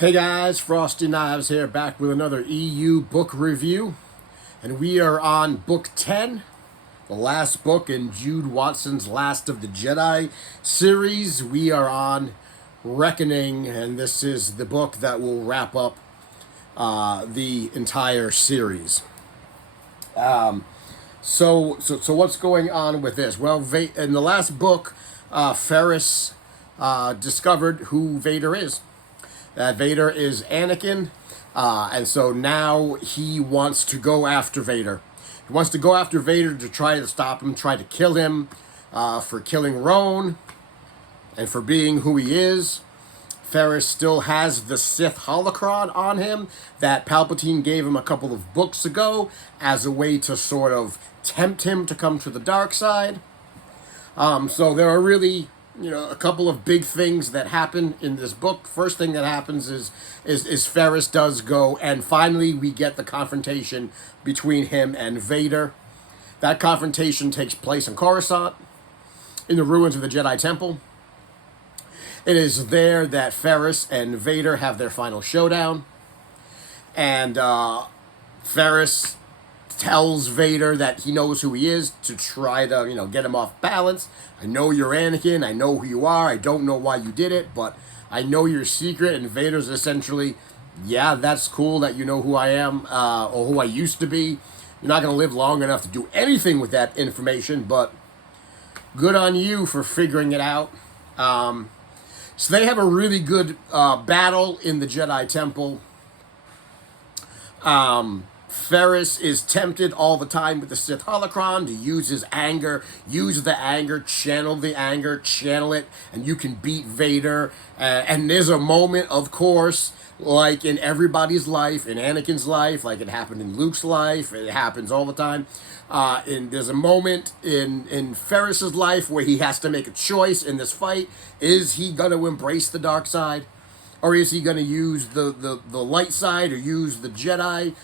Hey guys, Frosty Knives here, back with another EU book review. And we are on book 10, the last book in Jude Watson's Last of the Jedi series. We are on Reckoning, and this is the book that will wrap up the entire series. So what's going on with this? Well, in the last book, Ferris discovered who Vader is. That Vader is Anakin, and so now he wants to go after Vader. He wants to go after Vader to try to stop him, try to kill him for killing Roan and for being who he is. Ferris still has the Sith holocron on him that Palpatine gave him a couple of books ago as a way to sort of tempt him to come to the dark side. So there are really, a couple of big things that happen in this book. First thing that happens is Ferris does go, and finally we get the confrontation between him and Vader. That confrontation takes place in Coruscant, in the ruins of the Jedi Temple. It is there that Ferris and Vader have their final showdown. And Ferris tells Vader that he knows who he is to try to, get him off balance. I know you're Anakin. I know who you are. I don't know why you did it, but I know your secret. And Vader's essentially, yeah, that's cool that you know who I am or who I used to be. You're not going to live long enough to do anything with that information, but good on you for figuring it out. So they have a really good battle in the Jedi Temple. Ferris is tempted all the time with the Sith holocron to use his anger, channel it, and you can beat Vader. And there's a moment, of course, like in everybody's life, in Anakin's life, like it happened in Luke's life, it happens all the time. And there's a moment in Ferris's life where he has to make a choice in this fight. Is he going to embrace the dark side? Or is he going to use the light side or use the Jedi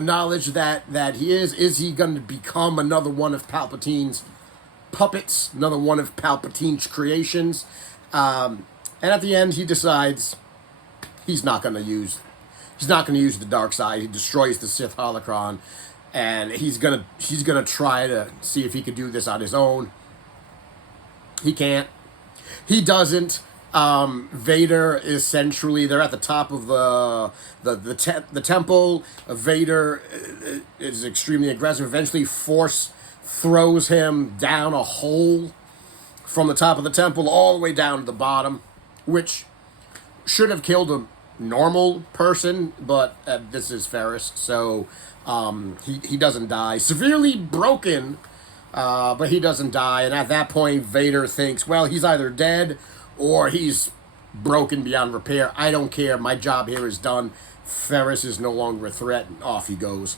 knowledge that he is? Is he going to become another one of Palpatine's puppets, another one of Palpatine's creations? And at the end, he decides he's not going to use the dark side. He destroys the Sith holocron, and he's gonna try to see if he could do this on his own. He can't. He doesn't. Vader essentially, they're at the top of the temple. Vader is extremely aggressive. Eventually, Force throws him down a hole from the top of the temple all the way down to the bottom, which should have killed a normal person, but this is Ferris, so he doesn't die. Severely broken, but he doesn't die. And at that point, Vader thinks, well, he's either dead or he's broken beyond repair. I don't care. My job here is done. Ferris is no longer a threat, and off he goes.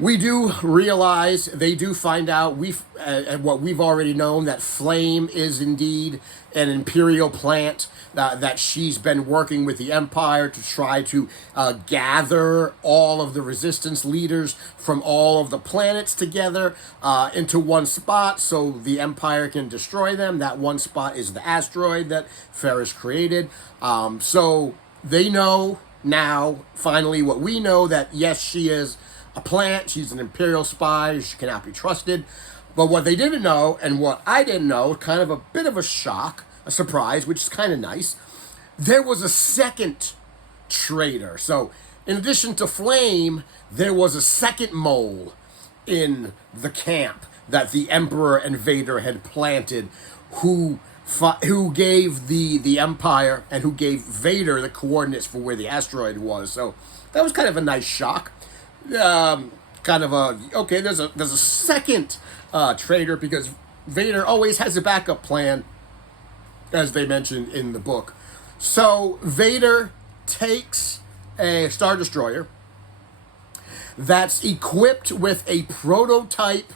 We do realize, they do find out, what we've already known, that Flame is indeed an Imperial plant, that she's been working with the Empire to try to gather all of the Resistance leaders from all of the planets together into one spot so the Empire can destroy them. That one spot is the asteroid that Ferris created. So they know now, finally, what we know, that yes, she is a plant, she's an Imperial spy, she cannot be trusted. But what they didn't know, and what I didn't know, kind of a bit of a shock, a surprise, which is kind of nice, there was a second traitor. So in addition to Flame, there was a second mole in the camp that the Emperor and Vader had planted, who gave the Empire and who gave Vader the coordinates for where the asteroid was. So that was kind of a nice shock. Okay, there's a second traitor, because Vader always has a backup plan, as they mentioned in the book. So Vader takes a Star Destroyer that's equipped with a prototype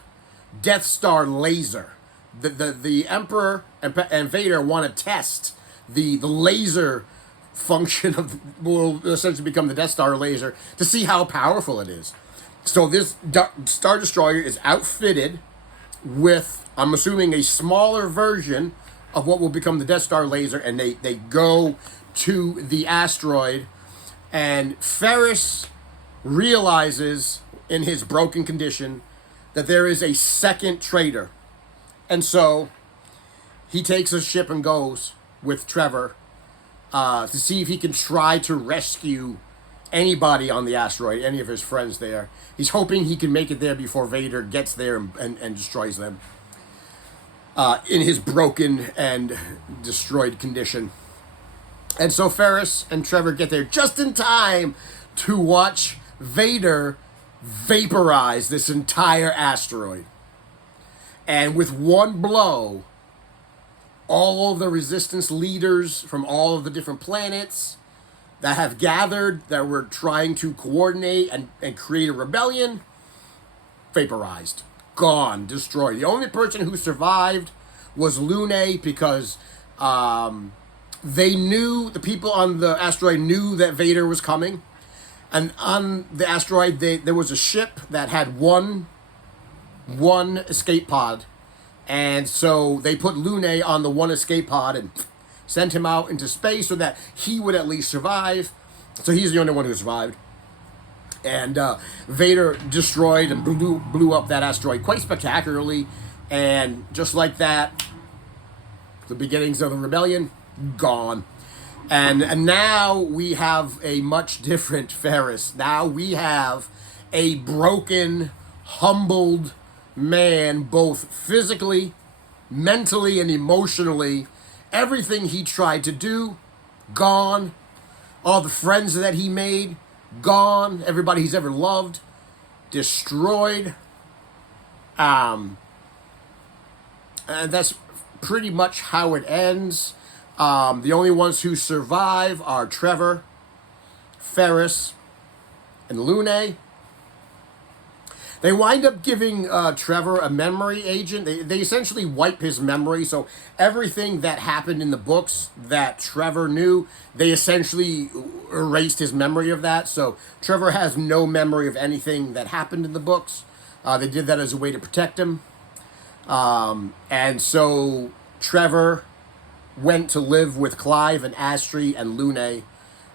Death Star laser. The Emperor and Vader want to test the laser function will essentially become the Death Star laser to see how powerful it is. So this Star Destroyer is outfitted with, I'm assuming, a smaller version of what will become the Death Star laser, and they go to the asteroid, and Ferris realizes in his broken condition that there is a second traitor. And so he takes a ship and goes with Trevor to see if he can try to rescue anybody on the asteroid, any of his friends there. He's hoping he can make it there before Vader gets there and destroys them in his broken and destroyed condition. And so Ferris and Trevor get there just in time to watch Vader vaporize this entire asteroid. And with one blow, all of the resistance leaders from all of the different planets that have gathered, that were trying to coordinate and create a rebellion, vaporized, gone, destroyed. The only person who survived was Lune, because they knew, the people on the asteroid knew that Vader was coming. And on the asteroid, there was a ship that had one escape pod. And so they put Lune on the one escape pod and sent him out into space so that he would at least survive. So he's the only one who survived. And Vader destroyed and blew up that asteroid quite spectacularly. And just like that, the beginnings of the rebellion, gone. And now we have a much different Ferris. Now we have a broken, humbled man, both physically, mentally, and emotionally. Everything he tried to do, gone. All the friends that he made, gone. Everybody he's ever loved, destroyed. And that's pretty much how it ends. The only ones who survive are Trevor, Ferris, and Lune. They wind up giving Trevor a memory agent. They essentially wipe his memory. So everything that happened in the books that Trevor knew, they essentially erased his memory of that. So Trevor has no memory of anything that happened in the books. They did that as a way to protect him. And so Trevor went to live with Clive and Astri and Lune.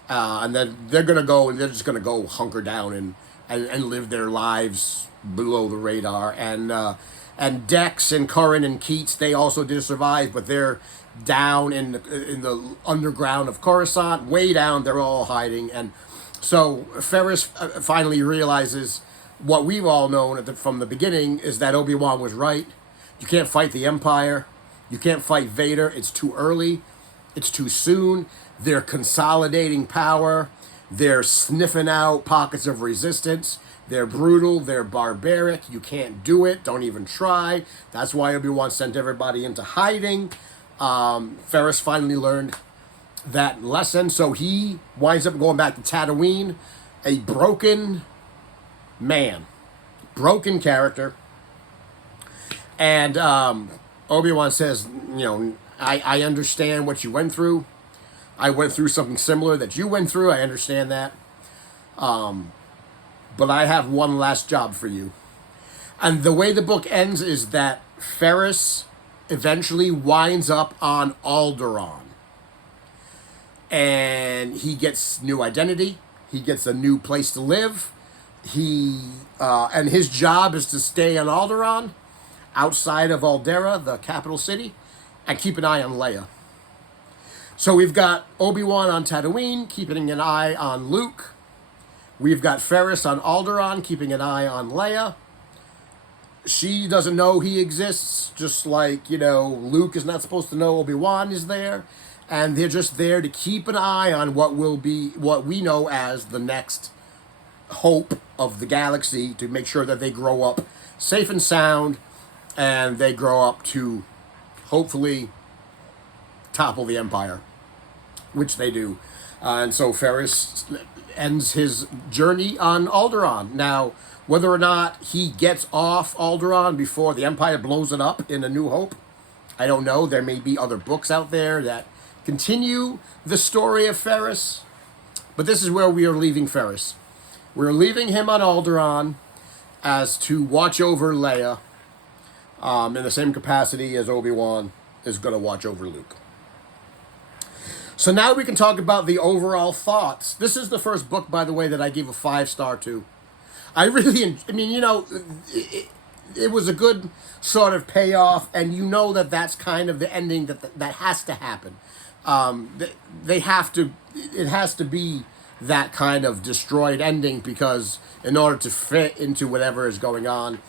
And then they're just going to go hunker down and live their lives below the radar. And Dex and Curran and Keats, they also did survive, but they're down in the underground of Coruscant, way down. They're all hiding. And so Ferris finally realizes what we've all known from the beginning, is that Obi-Wan was right. You can't fight the Empire. You can't fight Vader. It's too early. It's too soon. They're consolidating power. They're sniffing out pockets of resistance. They're brutal. They're barbaric. You can't do it. Don't even try. That's why Obi-Wan sent everybody into hiding. Ferris finally learned that lesson. So he winds up going back to Tatooine, a broken man, broken character. And Obi-Wan says, I understand what you went through. I went through something similar that you went through. I understand that. But I have one last job for you. And the way the book ends is that Ferris eventually winds up on Alderaan. And he gets new identity. He gets a new place to live. And his job is to stay on Alderaan, outside of Aldera, the capital city, and keep an eye on Leia. So we've got Obi-Wan on Tatooine, keeping an eye on Luke. We've got Ferris on Alderaan, keeping an eye on Leia. She doesn't know he exists, just like, Luke is not supposed to know Obi-Wan is there. And they're just there to keep an eye on what we know as the next hope of the galaxy, to make sure that they grow up safe and sound, and they grow up to hopefully topple the Empire, which they do. And so Ferris ends his journey on Alderaan. Now, whether or not he gets off Alderaan before the Empire blows it up in A New Hope, I don't know. There may be other books out there that continue the story of Ferris, but this is where we are leaving Ferris. We're leaving him on Alderaan as to watch over Leia, in the same capacity as Obi-Wan. is going to watch over Luke. So now we can talk about the overall thoughts. This is the first book, by the way, that I gave a 5-star to. I mean, it was a good sort of payoff, and that's kind of the ending that has to happen. They have to, it has to be that kind of destroyed ending, because in order to fit into whatever is going on,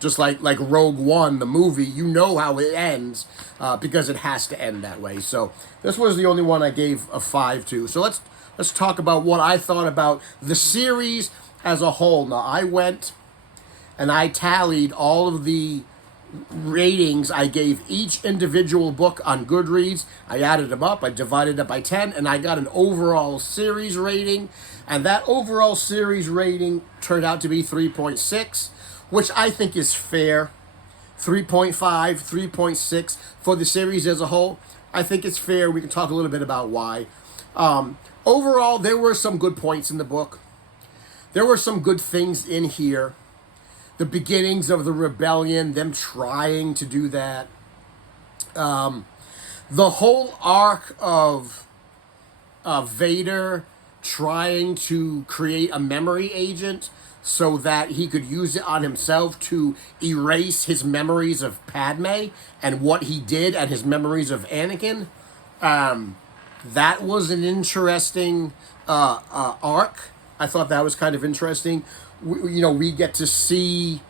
just like Rogue One, the movie, how it ends, because it has to end that way. So this was the only one I gave a 5 to. So let's talk about what I thought about the series as a whole. Now, I went and I tallied all of the ratings I gave each individual book on Goodreads. I added them up, I divided it by 10, and I got an overall series rating. And that overall series rating turned out to be 3.6, which I think is fair. 3.5, 3.6 for the series as a whole. I think it's fair. We can talk a little bit about why. Overall, there were some good points in the book. There were some good things in here. The beginnings of the rebellion, them trying to do that. The whole arc of Vader trying to create a memory agent so that he could use it on himself to erase his memories of Padme and what he did, and his memories of Anakin. That was an interesting arc. I thought that was kind of interesting. We get to see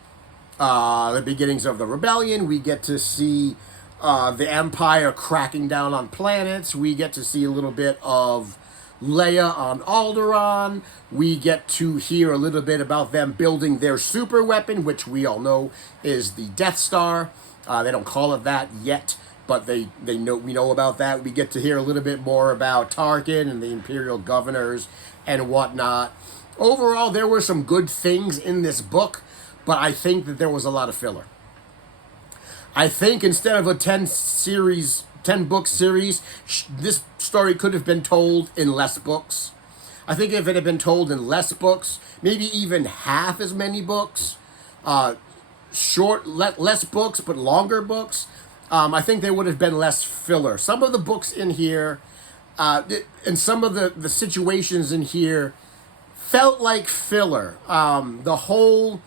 the beginnings of the rebellion. We get to see the Empire cracking down on planets. We get to see a little bit of Leia on Alderaan. We get to hear a little bit about them building their super weapon, which we all know is the Death Star. They don't call it that yet, but we know about that. We get to hear a little bit more about Tarkin and the Imperial governors and whatnot. Overall, there were some good things in this book, but I think that there was a lot of filler. I think instead of a 10-book series, this story could have been told in less books. I think if it had been told in less books, maybe even half as many books, less books, but longer books, I think there would have been less filler. Some of the books in here, and some of the situations in here felt like filler. The whole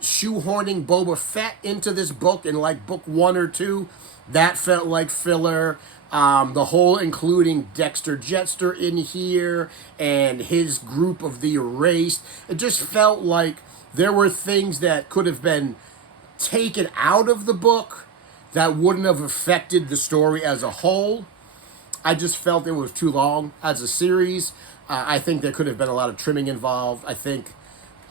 shoehorning Boba Fett into this book in like book 1 or 2, that felt like filler. The whole including Dexter Jettster in here and his group of the Erased, it just felt like there were things that could have been taken out of the book that wouldn't have affected the story as a whole. I just felt it was too long as a series. I think there could have been a lot of trimming involved. I think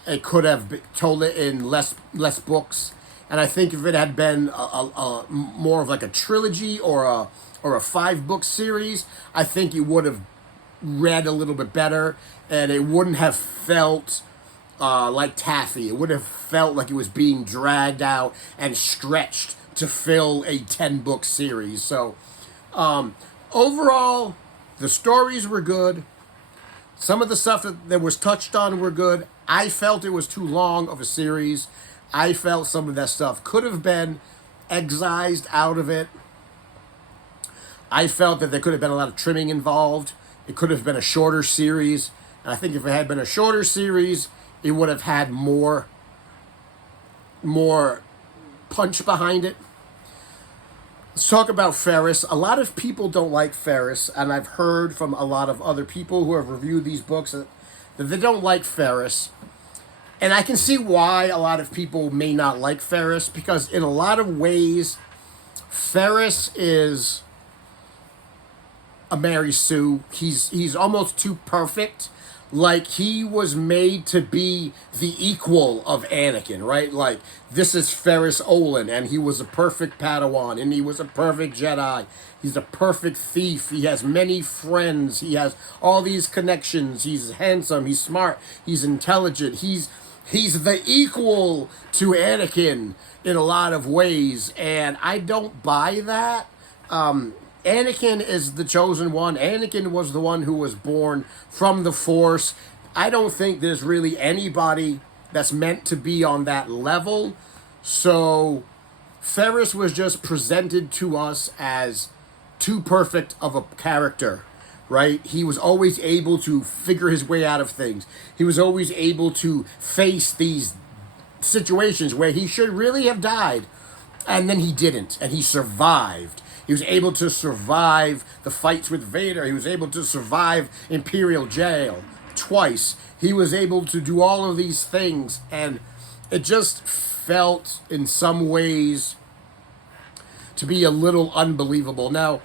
it could have told it in less books. And I think if it had been a more of like a trilogy or a 5-book series, I think it would have read a little bit better, and it wouldn't have felt like taffy. It would have felt like it was being dragged out and stretched to fill a 10-book series. So overall, the stories were good. Some of the stuff that was touched on were good. I felt it was too long of a series. I felt some of that stuff could have been excised out of it. I felt that there could have been a lot of trimming involved. It could have been a shorter series. And I think if it had been a shorter series, it would have had more punch behind it. Let's talk about Ferris. A lot of people don't like Ferris, and I've heard from a lot of other people who have reviewed these books that they don't like Ferris. And I can see why a lot of people may not like Ferris, because in a lot of ways, Ferris is a Mary Sue. He's almost too perfect. Like, he was made to be the equal of Anakin, right? Like, this is Ferris Olin, and he was a perfect Padawan, and he was a perfect Jedi. He's a perfect thief. He has many friends. He has all these connections. He's handsome. He's smart. He's intelligent. He's the equal to Anakin in a lot of ways, and I don't buy that. Anakin is the chosen one. Anakin was the one who was born from the Force. I don't think there's really anybody that's meant to be on that level. So Ferris was just presented to us as too perfect of a character, right? He was always able to figure his way out of things. He was always able to face these situations where he should really have died, and then he didn't, and he survived. He was able to survive the fights with Vader. He was able to survive Imperial Jail twice. He was able to do all of these things, and it just felt in some ways to be a little unbelievable. Now,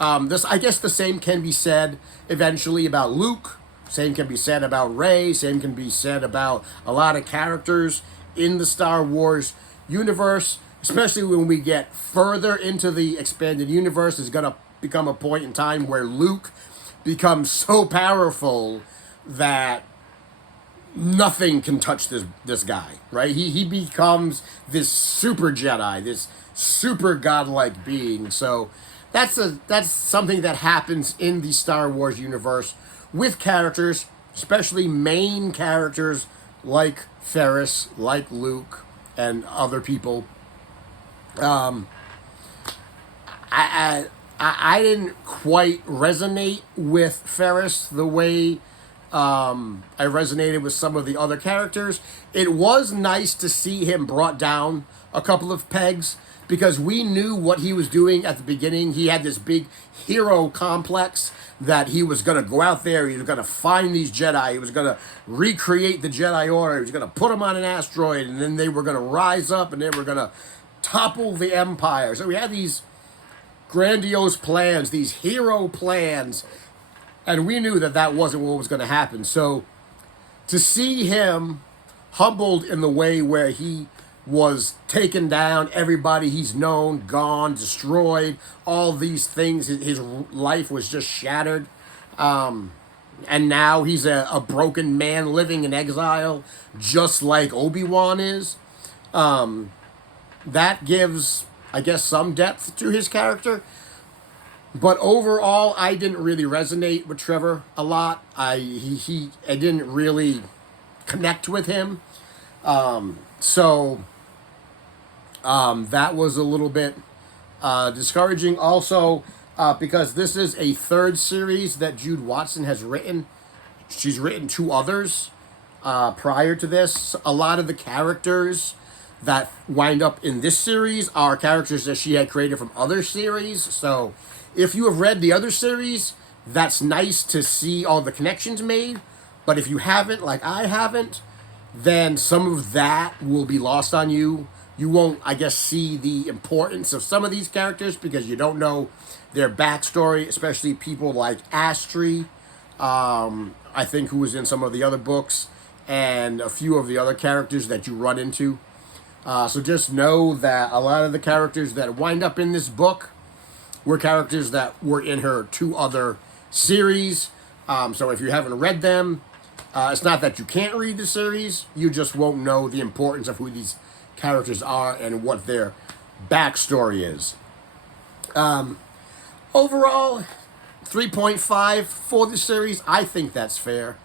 I guess the same can be said eventually about Luke. Same can be said about Rey. Same can be said about a lot of characters in the Star Wars universe, especially when we get further into the expanded universe. Is going to become a point in time where Luke becomes so powerful that nothing can touch this guy, right? He becomes this super Jedi, this super godlike being. So that's something that happens in the Star Wars universe with characters, especially main characters like Ferris, like Luke, and other people. I didn't quite resonate with Ferris the way I resonated with some of the other characters. It was nice to see him brought down a couple of pegs because we knew what he was doing at the beginning. He had this big hero complex that he was going to go out there, he was going to find these Jedi, he was going to recreate the Jedi Order, he was going to put them on an asteroid, and then they were going to rise up and they were going to topple the Empire. So we had these grandiose plans, these hero plans, and we knew that that wasn't what was going to happen. So to see him humbled in the way where he was taken down, everybody he's known, gone, destroyed, all these things, his life was just shattered. And now he's a broken man living in exile, just like Obi-Wan is. That gives, I guess, some depth to his character. But overall, I didn't really resonate with Trevor a lot. I didn't really connect with him. That was a little bit discouraging. Also, because this is a third series that Jude Watson has written. She's written two others prior to this. A lot of the characters that wind up in this series are characters that she had created from other series. So if you have read the other series, that's nice to see all the connections made. But if you haven't, like I haven't, then some of that will be lost on you. You won't, I guess, see the importance of some of these characters because you don't know their backstory, especially people like Astri, I think, who was in some of the other books, and a few of the other characters that you run into. So just know that a lot of the characters that wind up in this book were characters that were in her two other series. So if you haven't read them, it's not that you can't read the series, you just won't know the importance of who these characters are and what their backstory is. Overall, 3.5 for the series. I think that's fair.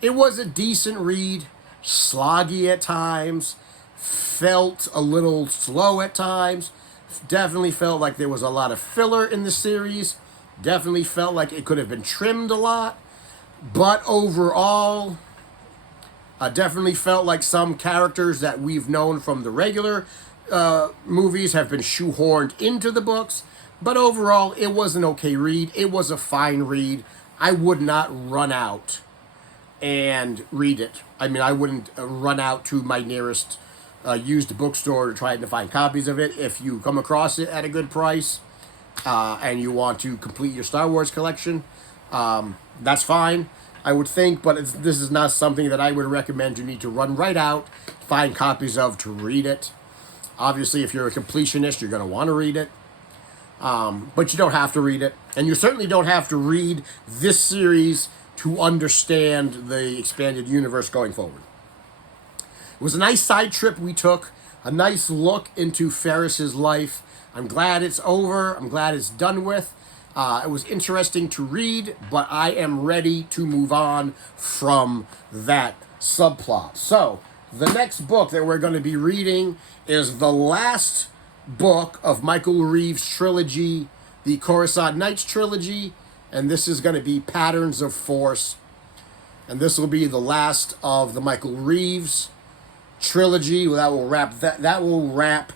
It was a decent read, sloggy at times, felt a little slow at times, definitely felt like there was a lot of filler in the series, definitely felt like it could have been trimmed a lot, but overall, I definitely felt like some characters that we've known from the regular movies have been shoehorned into the books. But overall, it was an okay read. It was a fine read. I would not run out and read it. I mean, I wouldn't run out to my nearest used bookstore to try to find copies of it. If you come across it at a good price and you want to complete your Star Wars collection, that's fine, I would think, but this is not something that I would recommend you need to run right out, find copies of to read it. Obviously, if you're a completionist, you're going to want to read it, but you don't have to read it. And you certainly don't have to read this series to understand the expanded universe going forward. It was a nice side trip we took, a nice look into Ferris's life. I'm glad it's over. I'm glad it's done with. It was interesting to read, but I am ready to move on from that subplot. So, the next book that we're going to be reading is the last book of Michael Reeves' trilogy, the Coruscant Nights trilogy, and this is going to be Patterns of Force. And this will be the last of the Michael Reeves trilogy. That will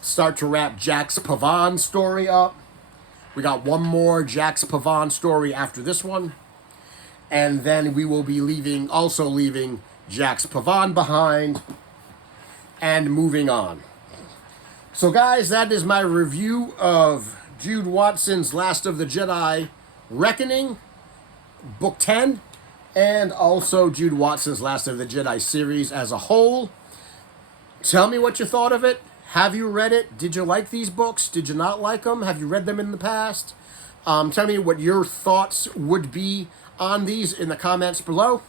start to wrap Jack's Pavan story up. We got one more Jack's Pavan story after this one. And then we will be leaving Jack's Pavan behind and moving on. So guys, that is my review of Jude Watson's Last of the Jedi Reckoning, Book 10, and also Jude Watson's Last of the Jedi series as a whole. Tell me what you thought of it. Have you read it? Did you like these books? Did you not like them? Have you read them in the past? Tell me what your thoughts would be on these in the comments below.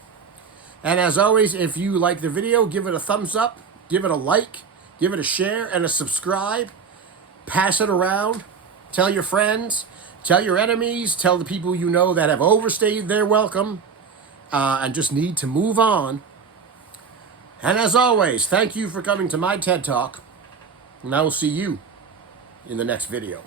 And as always, if you like the video, give it a thumbs up, give it a like, give it a share, and a subscribe. Pass it around. Tell your friends. Tell your enemies. Tell the people you know that have overstayed their welcome and just need to move on. And as always, thank you for coming to my TED Talk. And I will see you in the next video.